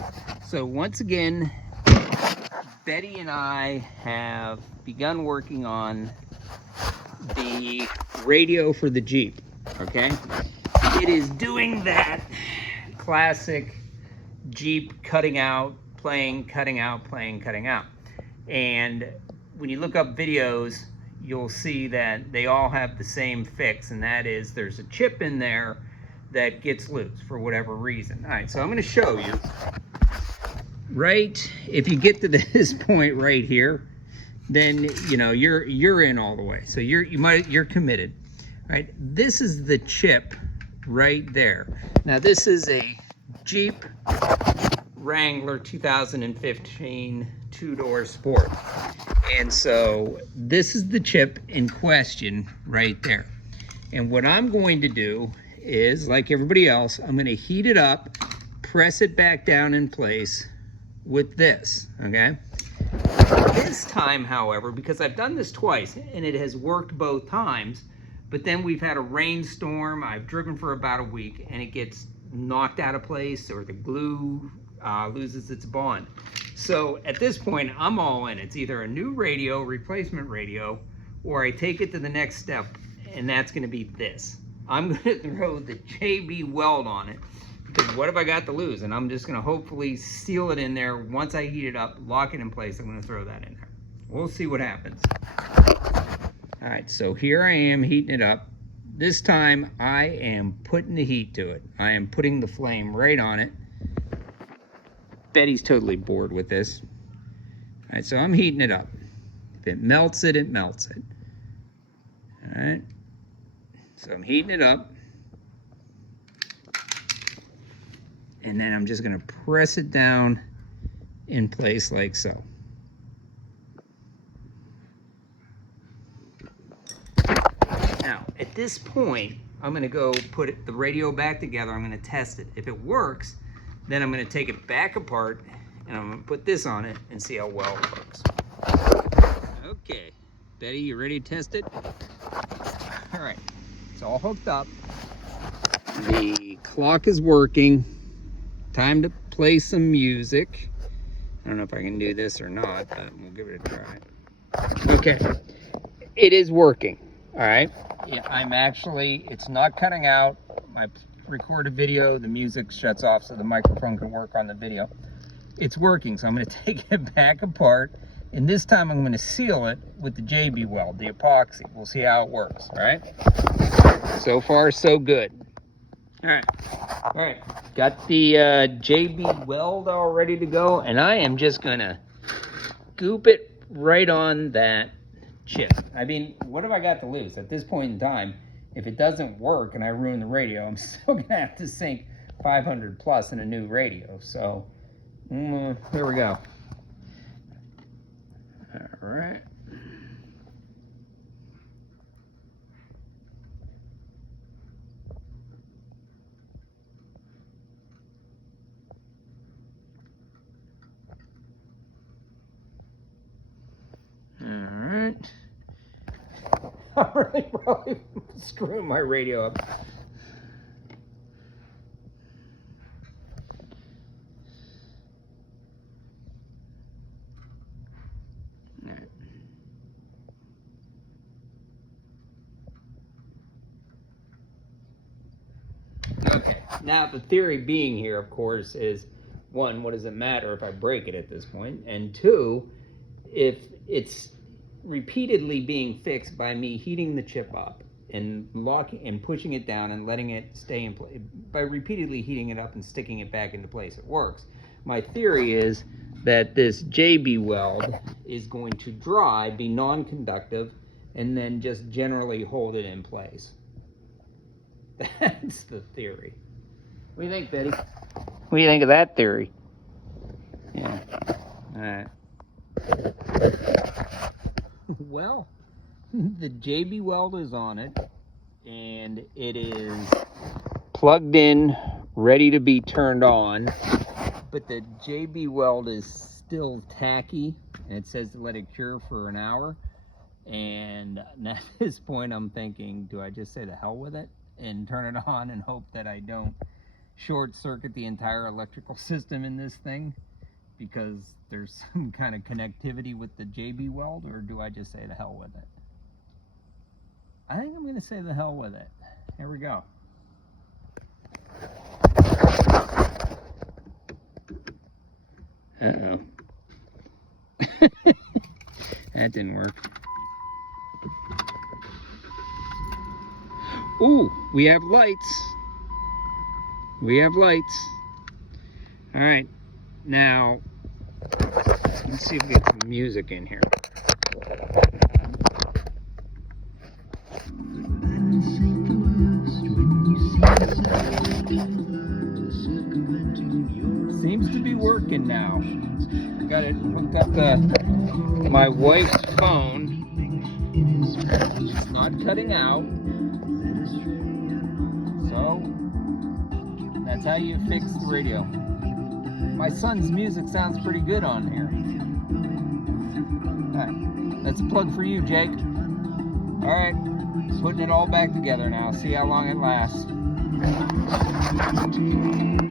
right, so once again, Betty and I have begun working on the radio for the Jeep, okay? It is doing that classic Jeep cutting out, playing, cutting out, playing, cutting out. And when you look up videos, you'll see that they all have the same fix, and that is there's a chip in there that gets loose for whatever reason. All right, so I'm gonna show you. Right, if you get to this point right here, then you know you're in all the way. So you're committed. All right, this is the chip right there. Now this is a Jeep Wrangler 2015 two-door Sport, and so this is the chip in question right there. And what I'm going to do is, like everybody else, I'm going to heat it up, press it back down in place with this, okay? This time, however, because I've done this twice and it has worked both times, but then we've had a rainstorm, I've driven for about a week, and it gets knocked out of place, or the glue loses its bond. So at this point, I'm all in. It's either a new radio, replacement radio, or I take it to the next step, and that's gonna be this. I'm gonna throw the JB weld on it, because what have I got to lose? And I'm just gonna hopefully seal it in there. Once I heat it up, lock it in place, I'm gonna throw that in there. We'll see what happens. All right, so here I am heating it up. This time I am putting the heat to it. I am putting the flame right on it. Betty's totally bored with this. All right, so I'm heating it up. If it melts it, it melts it. All right, so I'm heating it up. And then I'm just gonna press it down in place like so. Now, at this point, I'm gonna go put the radio back together. I'm gonna test it. If it works, then I'm gonna take it back apart and I'm gonna put this on it and see how well it works. Okay, Betty, you ready to test it? All right, it's all hooked up. The clock is working. Time to play some music. I don't know if I can do this or not, but we'll give it a try. Okay, it is working. All right, it's not cutting out. I recorded video, the music shuts off so the microphone can work on the video. It's working, so I'm gonna take it back apart, and this time I'm gonna seal it with the JB weld, the epoxy. We'll see how it works, all right? So far, so good. All right, got the JB weld all ready to go, and I am just gonna goop it right on that chip. I mean, what have I got to lose at this point in time? If it doesn't work and I ruin the radio, I'm still gonna have to sink 500 plus in a new radio. So here we go. All right. Alright. I'm really probably screwing my radio up. Alright. Okay, now the theory being here, of course, is one, what does it matter if I break it at this point? And two, if it's repeatedly being fixed by me heating the chip up and locking and pushing it down and letting it stay in place, by repeatedly heating it up and sticking it back into place, it works. My theory is that this JB weld is going to dry, be non-conductive, and then just generally hold it in place. That's the theory. What do you think, Betty? What do you think of that theory? Yeah. All right. Well, the JB weld is on it, and it is plugged in, ready to be turned on, but the JB weld is still tacky, and it says to let it cure for an hour. And at this point, I'm thinking, do I just say the hell with it and turn it on and hope that I don't short circuit the entire electrical system in this thing because there's some kind of connectivity with the JB weld, or do I just say the hell with it? I think I'm going to say the hell with it. Here we go. Uh-oh. That didn't work. Ooh, we have lights. We have lights. All right, now let's see if we get some music in here. Seems to be working now. Got it hooked up to my wife's phone. It's not cutting out. So that's how you fix the radio. My son's music sounds pretty good on here. All right, that's a plug for you, Jake. All right, putting it all back together now. See how long it lasts.